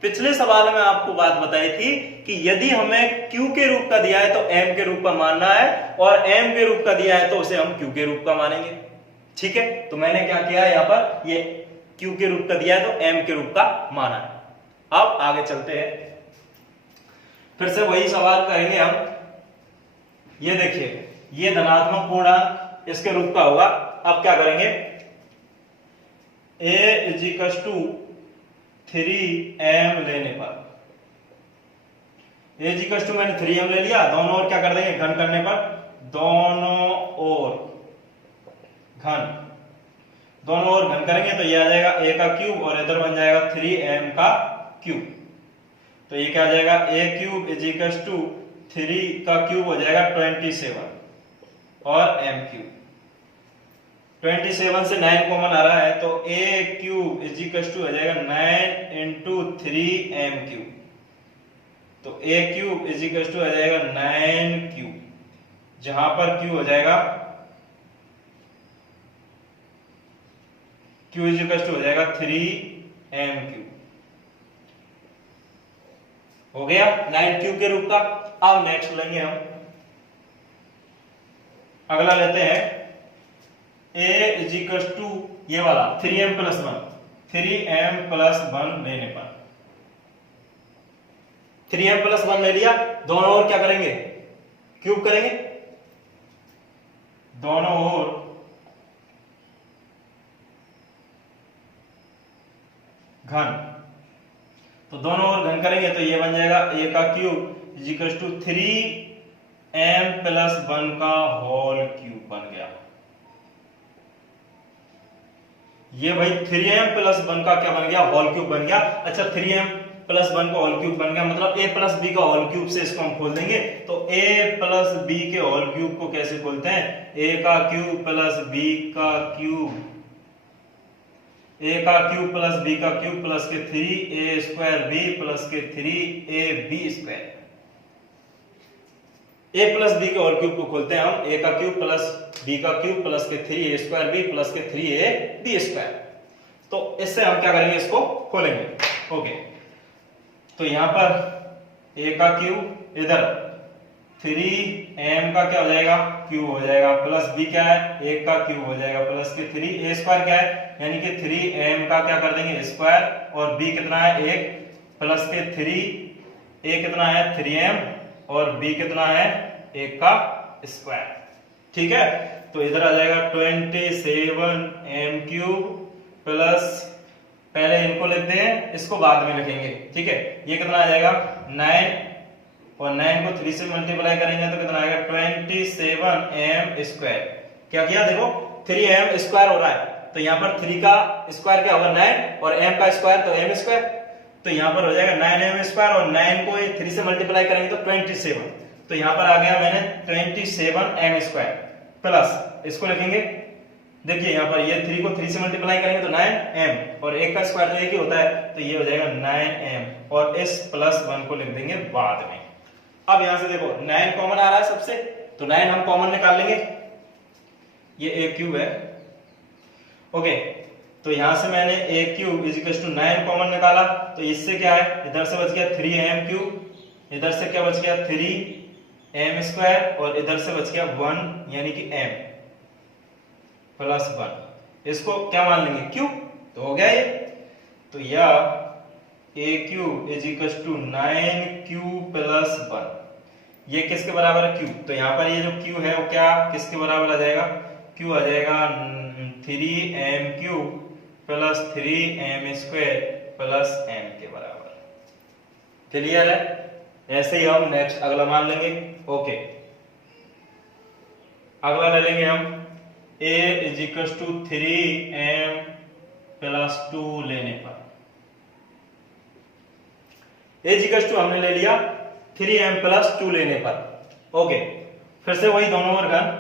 पिछले सवाल में आपको बात बताई थी कि यदि हमें q के रूप का दिया है तो m के रूप का मानना है, और m के रूप का दिया है तो उसे हम q के रूप का मानेंगे। ठीक है, तो मैंने क्या किया, यहां पर ये q के रूप का दिया है तो m के रूप का माना है। अब आगे चलते हैं, फिर से वही सवाल करेंगे हम। ये देखिए ये धनात्मक पूर्णांक इसके रूप का होगा। अब क्या करेंगे, a = 3m लेने पर, a = मैंने 3m ले लिया, दोनों ओर क्या कर देंगे, घन करने पर, दोनों ओर घन करेंगे तो ये आ जाएगा a का क्यूब और इधर बन जाएगा 3m का क्यूब। तो ये क्या आ जाएगा, a³ = 3 का क्यूब हो जाएगा 27 और m क्यूब। 27 से 9 कॉमन आ रहा है तो a³ हो जाएगा 9 × 3m क्यूब। तो a³ हो जाएगा 9 क्यूब, जहां पर q हो जाएगा q हो जाएगा 3m क्यूब। हो गया 9 क्यूब के रूप का। अब नेक्स्ट लेंगे हम, अगला लेते हैं a = ये वाला 3m प्लस 1 लेने पर, 3m प्लस 1 ले लिया, दोनों ओर क्या करेंगे, क्यूब करेंगे, दोनों ओर घन, तो दोनों ओर घन करेंगे तो ये बन जाएगा a का cube is equal to 3m plus 1 का होल क्यूब बन गया। ये भाई 3m प्लस 1 का क्या बन गया, होल क्यूब बन गया। अच्छा 3m प्लस 1 का होल क्यूब बन गया, मतलब a प्लस b का होल क्यूब से इसको हम खोल देंगे। तो a प्लस b के होल क्यूब को कैसे खोलते हैं, a का क्यूब प्लस b का क्यूब, a का क्यूब प्लस b का क्यूब प्लस के 3a स्क्वायर b प्लस के 3ab square. a plus b के होल क्यूब को खोलते हैं हम, a का क्यूब प्लस b का क्यूब प्लस के 3a स्क्वायर b प्लस के 3ab स्क्वायर। तो इससे हम क्या करेंगे, इसको खोलेंगे। ओके, तो यहां पर a का क्यूब, इधर 3m का क्या हो जाएगा, क्यूब हो जाएगा, प्लस b क्या है, a का क्यूब हो जाएगा, प्लस के 3a स्क्वायर क्या है, यानी कि 3m का क्या कर देंगे स्क्वायर, और b कितना है 1, प्लस के 3a कितना है 3m, और b कितना है 1 का स्क्वायर। ठीक है, तो इधर आ जाएगा 27m क्यूब प्लस, पहले इनको लिखते हैं, इसको बाद में लिखेंगे। ठीक है, ये कितना आ जाएगा 9, और 9 को 3 से मल्टीप्लाई करेंगे तो कितना आएगा 27m स्क्वायर। क्या किया, देखो 3m स्क्वायर हो रहा है, तो यहाँ पर 3 का स्क्वायर क्या होगा 9, और m का स्क्वायर तो m स्क्वायर, तो यहाँ पर हो जाएगा 9m स्क्वायर, और 9 को 3 से मल्टीप्लाई करेंगे तो 27, तो यहाँ पर आ गया मैंने 27m स्क्वायर प्लस, इसको लिखेंगे, देखिए यहाँ पर ये 3 को 3 से मल्टीप्लाई करेंगे तो 9m, और 1 का स्क्वायर तो 1 ही होता है, तो ये हो जाएगा 9m, और इस प्लस 1 को लिख देंगे बाद में। अब यहां से देखो 9 कॉमन आ रहा है सबसे, तो 9 हम कॉमन निकाल लेंगे, ये a क्यूब है। ओके, तो यहां से मैंने a cube is equal to 9 common निकाला, तो इससे क्या है, इधर से बच गया 3m क्यूब, इधर से क्या बच गया 3m स्क्वायर, और इधर से बच गया 1 यानी कि m प्लस 1, इसको क्या मान लेंगे क्यूब, तो हो गया ये। तो या a cube is equal to 9q plus 1, ये किसके बराबर है क्यूब, तो यहाँ पर ये जो q है वो क्या किसके बराबर आ जाएगा, q आ जाएगा 3m cube plus 3m square plus m के बराबर। क्लियर है, ऐसे ही हम नेक्स्ट अगला मान लेंगे। ओके, अगला ले लेंगे हम a is equal to 3m plus 2 लेने पर, a इज इक्वल टू हमने ले लिया 3m प्लस 2 लेने पर। ओके, फिर से वही दोनों ओर घन,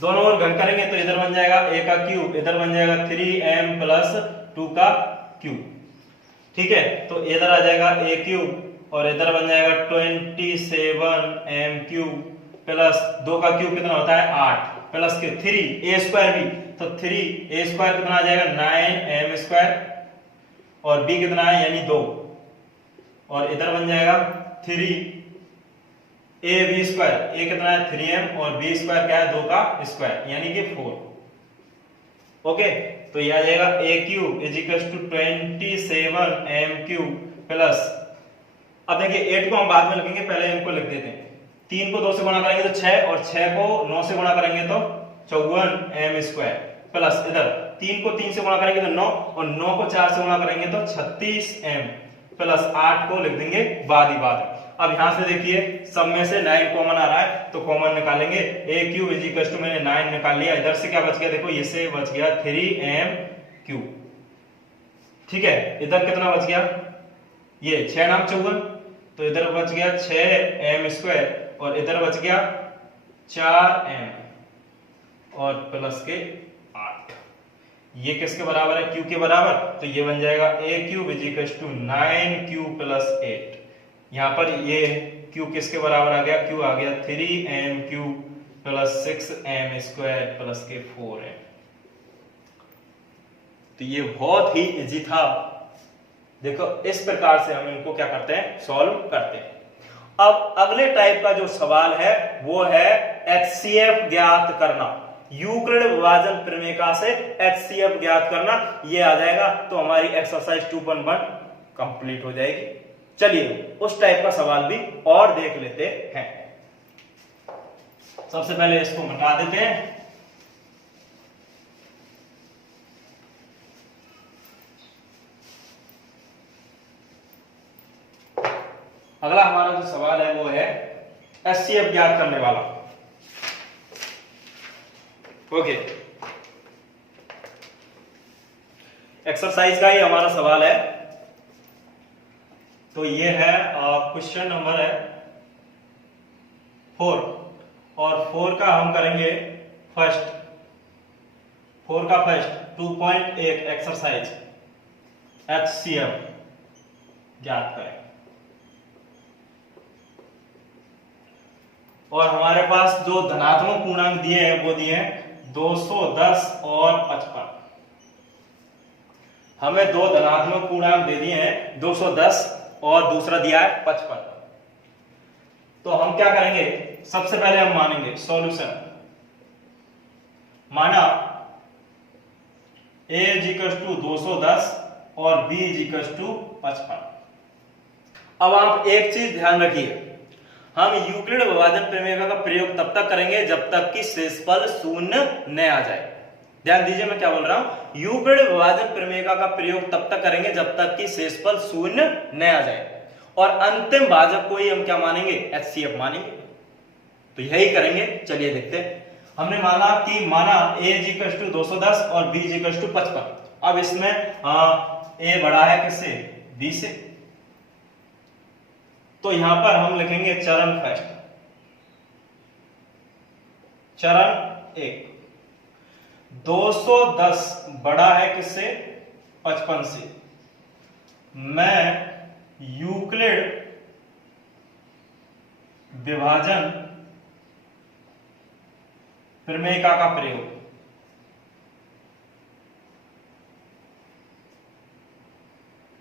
दोनों ओर घन करेंगे तो इधर बन जाएगा a का क्यूब, इधर बन जाएगा 3m प्लस 2 का क्यूब। ठीक है, तो इधर आ जाएगा a क्यूब, और इधर बन जाएगा 27m क्यूब प्लस 2 का क्यूब कितना होता है 8, प्लस के 3a स्क्वायर भी, तो 3a स्क्वायर कितना आ जाएगा 9m स्क्वायर, और b कितना है यानी 2, और इधर बन जाएगा 3ab स्क्वायर, a कितना है 3m, और b स्क्वायर क्या है 2 का स्क्वायर यानी कि 4। ओके, तो ये आ जाएगा a cube is equal to 27m cube plus, अब देखिए 8 को हम बाद में लिखेंगे, पहले इनको लिख देते हैं। 3 को 2 से गुणा करेंगे तो 6, और 6 को 9 से गुणा करेंगे तो 54m स्क्वायर प्लस, इधर 3 को 3 से गुणा करेंगे तो 9, और 9 को 4 से गुणा करेंगे तो 36m प्लस 8 को लिख देंगे बाद ही बाद। अब यहां से देखिए सब में से 9 कॉमन आ रहा है, तो कॉमन निकालेंगे, a cube is equal to मैंने 9 निकाल लिया, इधर से क्या बच गया, देखो इससे बच गया 3m क्यूब। ठीक है, इधर कितना बच गया, ये 6 नाम 54, तो इधर बच गया 6m स्क्वायर, और इधर बच गया 4m और प्लस के 8, ये किसके बराबर है, q के बराबर, तो ये बन जाएगा a cube is equal to 9q plus 8। यहाँ पर ये q किसके बराबर आ गया, q आ गया 3m cube plus 6m square plus के 4m। तो ये बहुत ही इजी था। देखो इस प्रकार से हम इनको क्या करते हैं, सॉल्व करते हैं। अब अगले टाइप का जो सवाल है वो है HCF ज्ञात करना। यूक्लिड विभाजन प्रमेय से HCF ज्ञात करना, ये आ जाएगा तो हमारी एक्सरसाइज 2.1 कंप्लीट हो जाएगी। चलिए उस टाइप का सवाल भी और देख लेते हैं। सबसे पहले इसको मिटा देते हैं। अगला हमारा जो सवाल है वो है HCF ज्ञात करने वाला। ओके, एक्सरसाइज का ही हमारा सवाल है। तो ये है क्वेश्चन नंबर है 4 और 4 का हम करेंगे फर्स्ट 2.1 एक्सरसाइज HCF ज्ञात करें। और हमारे पास जो धनात्मक पूर्णांक दिए हैं वो दिए हैं 210 और 55। हमें दो धनात्मक पूर्णांक दे दिए हैं 210 और दूसरा दिया है 55। तो हम क्या करेंगे, सबसे पहले हम मानेंगे सॉल्यूशन। माना a = 210 और b = 55। अब आप एक चीज ध्यान रखिए, हम यूक्लिड विभाजन प्रमेय का प्रयोग तब तक करेंगे जब तक कि शेषफल शून्य न आ जाए। ध्यान दीजिए मैं क्या बोल रहा हूं, यूक्लिड विभाजन प्रमेय का प्रयोग तब तक करेंगे जब तक कि शेषफल शून्य न आ जाए। और अंतिम भाजक को ही हम क्या मानेंगे, HCF मानेंगे। तो यही करेंगे। चलिए देखते हैं। हमने माना a = 210 और b = 55। अब इसमें a बड़ा है किससे, b से। तो यहां पर हम लिखेंगे चरण फर्स्ट, चरण 1। 210 बड़ा है किससे, 55 से। मैं यूक्लिड विभाजन प्रमेय का प्रयोग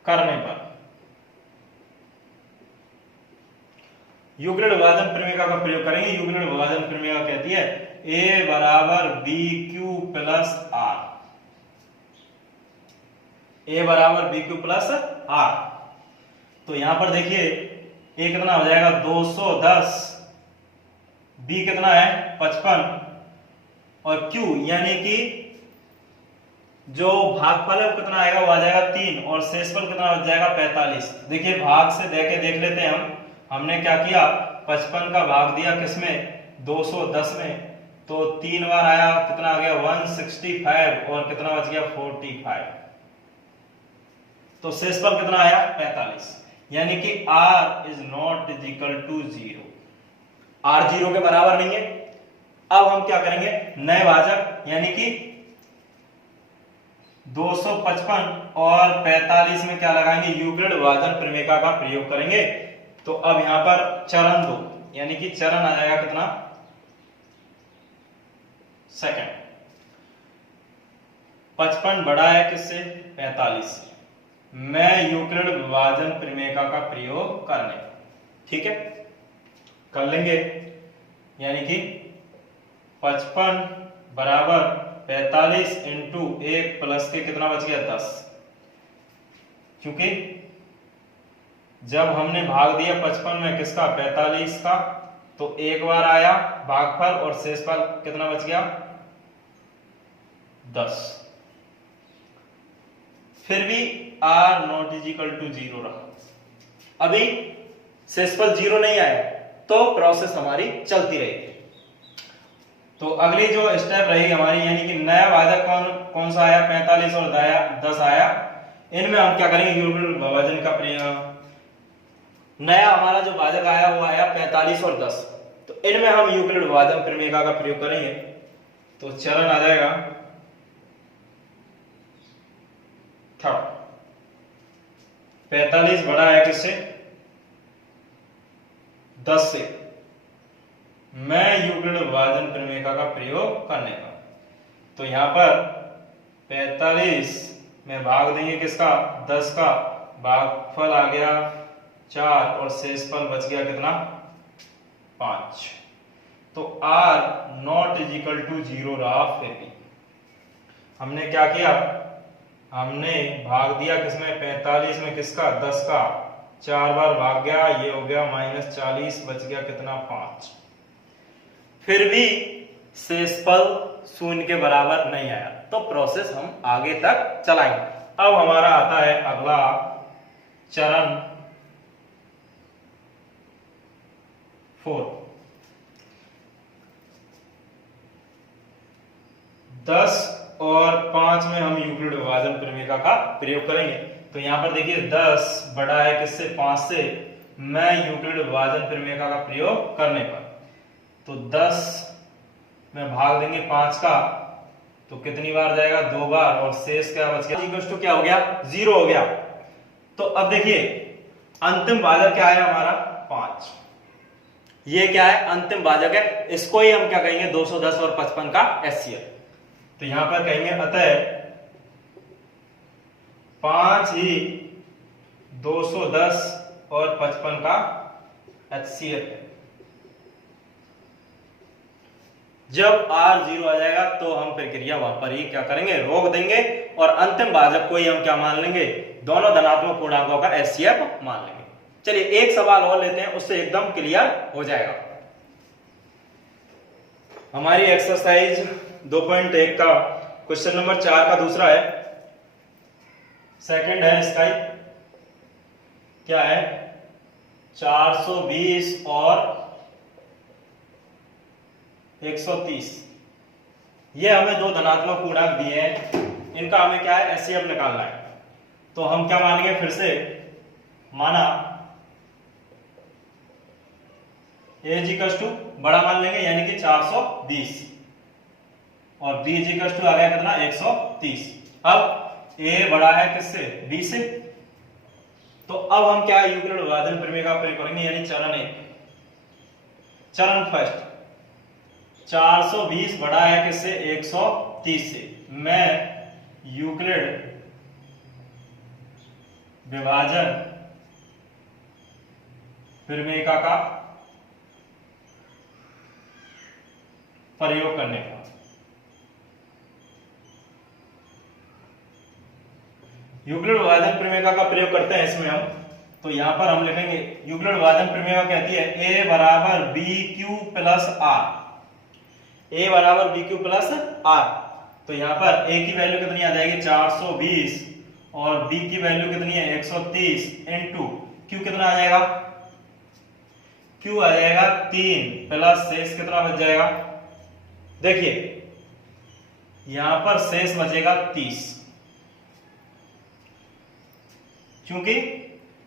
करने पर यूक्लिड विभाजन प्रमेय का प्रयोग करेंगे। यूक्लिड विभाजन प्रमेय कहती है a = BQ + R। a = BQ + R। तो यहां पर देखिए a कितना हो जाएगा 210, b कितना है 55 और q यानी कि जो भागफल है वो कितना आएगा, वो आ जाएगा 3 और शेषफल कितना हो जाएगा 45। देखिए भाग से देख लेते हैं हमने क्या किया, 55 का भाग दिया किसमें, 210 में। तो 3 बार आया, कितना आ गया 165 और कितना बच गया 45। तो शेषफल कितना आया 45। यानी कि r ≠ 0। r 0 के बराबर नहीं है। अब हम क्या करेंगे, नए भाजक यानी कि 255 और 45 में क्या लगाएंगे, यूक्लिड विभाजन प्रमेय का प्रयोग करेंगे। तो अब यहां पर चरण 2 यानी कि चरण आ जाएगा कितना, सेकंड। 55 बड़ा है किससे, 45 से। मैं यूक्लिड विभाजन प्रमेय का प्रयोग करने, ठीक है, कर लेंगे। यानी कि 55 = 45 × 1 प्लस के कितना बच गया 10। क्योंकि जब हमने भाग दिया 55 में किसका, 45 का, तो एक बार आया भागफल और शेषफल कितना बच गया 10। फिर भी r ≠ 0 रहा। अभी शेषफल 0 नहीं आया तो प्रोसेस हमारी चलती रहेगी। तो अगली जो स्टेप रहेगी हमारी, यानी कि नया भाजक कौन सा आया, 45 और 10 आया। इनमें हम क्या करेंगे, यूक्लिड विभाजन का प्रयोग। नया हमारा जो भाजक आया वो आया 45 और 10। तो इनमें हम यूक्लिड विभाजन प्रमेय का प्रयोग करेंगे। तो चरण आ जाएगा थर्ड। 45 बड़ा है किससे, 10 से। मैं यूक्लिड विभाजन प्रमेय का प्रयोग करने का। तो यहां पर 45 में भाग देंगे किसका, 10 का। भागफल आ गया 4 और शेषफल बच गया कितना 5। तो r naught is equal to 0 रहा फिर भी। हमने क्या किया, हमने भाग दिया किसमें 45 में, किसका 10 का, 4 बार भाग गया, ये हो गया -40, बच गया कितना 5। फिर भी शेषफल 0 के बराबर नहीं आया, तो प्रोसेस हम आगे तक चलाएंगे। अब हमारा आता है अगला चरण 4। 10 और 5 में हम यूक्लिड विभाजन प्रमेय का प्रयोग करेंगे। तो यहां पर देखिए 10 बड़ा है किससे, 5 से। मैं यूक्लिड विभाजन प्रमेय का प्रयोग करने पर तो 10 में भाग देंगे 5 का, तो कितनी बार जाएगा, 2 बार, और शेष क्या बच गया, इक्वल टू क्या हो गया, 0 हो गया। तो अब देखिए अंतिम भाजक क्या है हमारा 5, ये क्या है अंतिम भाजक है, इसको ही हम क्या कहेंगे 210 और 55 का एचसीएफ। तो यहां पर कहेंगे अतः 5 ही 210 और 55 का एचसीएफ है। जब R 0 आ जाएगा तो हम प्रक्रिया वहां पर ही क्या करेंगे, रोक देंगे, और अंतिम भाजक को ही हम क्या मान लेंगे, दोनों धनात्मक पूर्णांकों का एचसीएफ मान लेंगे। चलिए एक सवाल और लेते हैं, उससे एकदम क्लियर हो जाएगा। हमारी एक्सरसाइज 2.1 का क्वेश्चन नंबर 4 का दूसरा है, सेकंड है इसका ही, क्या है 420 और 130। ये हमें दो धनात्मक पूर्णांक दिए हैं, इनका हमें क्या है एचसीएफ निकालना है। तो हम क्या मानेंगे, फिर से माना a इक्वल टू बड़ा मान लेंगे यानी कि 420 और b इक्वल टू आ गया कितना 130। अब a बड़ा है किससे, b से। तो अब हम क्या यूक्लिड विभाजन प्रमेय का प्रयोग करेंगे, यानी चरण 1, चरण फर्स्ट 420 बड़ा है किससे 130 से। मैं यूक्लिड विभाजन प्रमेय का प्रयोग करने का, यूक्लिड विभाजन प्रमेय का प्रयोग करते हैं इसमें हम। तो यहां पर हम लिखेंगे यूक्लिड विभाजन प्रमेय कहती है a बराबर b q plus r, a बराबर बी क्यू प्लस आर। तो यहां पर a की वैल्यू कितनी आ जाएगी 420 और b की वैल्यू कितनी है 130 इनटू q कितना आ जाएगा, q आ जाएगा 3 प्लस शेष कितना बच जाएगा, देखिए यहां पर शेष बचेगा 30, क्योंकि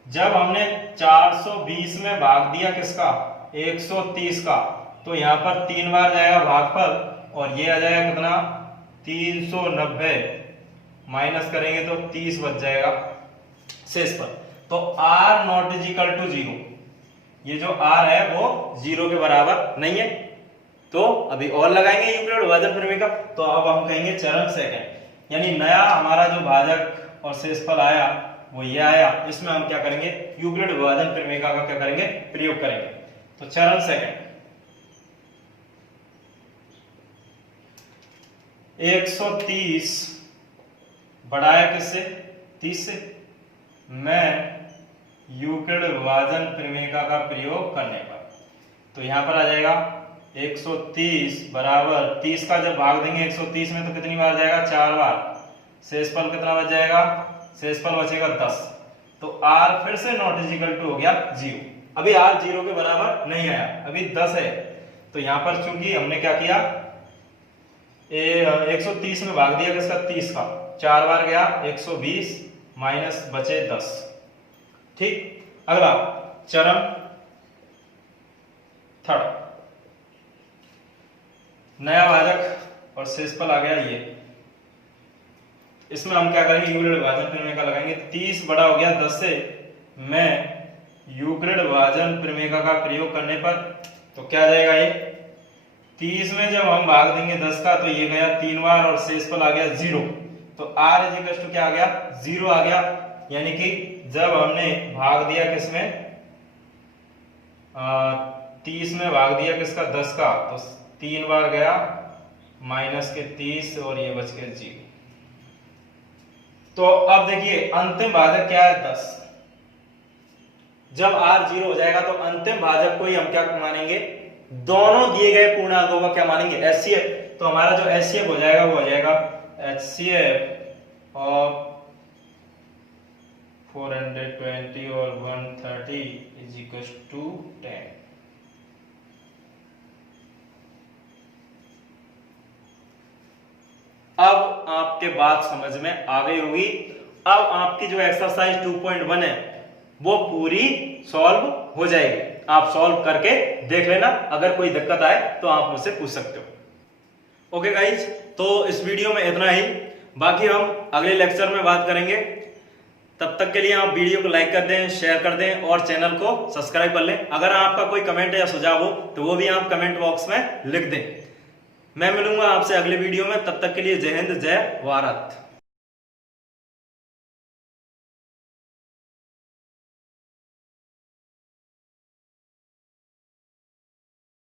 जब हमने 420 में भाग दिया किसका 130 का, तो यहां पर 3 बार जाएगा भागफल, और ये आ जाएगा कितना 390, माइनस करेंगे तो 30 बच जाएगा शेष पर। तो r naught is equal to 0, ये जो r है वो 0 के बराबर नहीं है। तो अभी और लगाएंगे यूक्लिड विभाजन प्रमेय का। तो अब हम कहेंगे चरण सेकंड, यानी नया हमारा जो भाजक और शेषफल आया वो ये आया, इसमें हम क्या करेंगे यूक्लिड विभाजन प्रमेय का क्या करेंगे प्रयोग करेंगे। तो चरण सेकंड 130 बड़ा है किससे 30 से। मैं यूक्लिड विभाजन प्रमेय का प्रयोग करने पर, तो यहां पर आ जाएगा 130 बराबर 30 का जब भाग देंगे 130 में तो कितनी बार जाएगा 4 बार, शेषफल कितना बच जाएगा, शेषफल बचेगा 10। तो r फिर से नॉट इज इक्वल टू हो गया 0। अभी r 0 के बराबर नहीं आया, अभी 10 है। तो यहां पर चूंकि हमने क्या किया 130 में भाग दिया किसका 30 का, 4 बार गया 120 माइनस बचे 10। ठीक, अगला चरण थर्ड, नया भाजक और शेषफल आ गया ये, इसमें हम क्या करेंगे यूक्लिड विभाजन प्रमेय का लगाएंगे। 30 बड़ा हो गया 10 से। मैं यूक्लिड विभाजन प्रमेय का प्रयोग करने पर तो क्या जाएगा ये 30 में जब हम भाग देंगे 10 का, तो ये गया 3 बार और शेषफल आ गया 0। तो r इज इक्वल टू क्या आ गया 0 आ गया, यानी कि जब हमने भाग दिया किसमें 30 में भाग दिया किसका 10 का, तो 3 बार गया माइनस के 30 और ये बच के 0। तो अब देखिए अंतिम भाजक क्या है 10। जब r 0 हो जाएगा तो अंतिम भाजक को ही हम क्या मानेंगे, दोनों दिए गए पूर्णांकों का क्या मानेंगे, एचसीएफ। तो हमारा जो एचसीएफ हो जाएगा वो हो जाएगा एचसीएफ ऑफ 420 और 130 इज इक्वल टू 10। अब आपके बात समझ में आ गई होगी। अब आपकी जो एक्सरसाइज 2.1 है वो पूरी सॉल्व हो जाएगी। आप सॉल्व करके देख लेना, अगर कोई दिक्कत आए तो आप मुझसे पूछ सकते हो। ओके गाइज, तो इस वीडियो में इतना ही, बाकी हम अगले लेक्चर में बात करेंगे। तब तक के लिए आप वीडियो को लाइक कर दें, शेयर कर दें और चैनल को सब्सक्राइब कर लें। अगर आपका कोई कमेंट या सुझाव हो तो वो भी आप कमेंट बॉक्स में लिख दें। मैं मिलूंगा आपसे अगले वीडियो में, तब तक के लिए जय हिंद, जय भारत।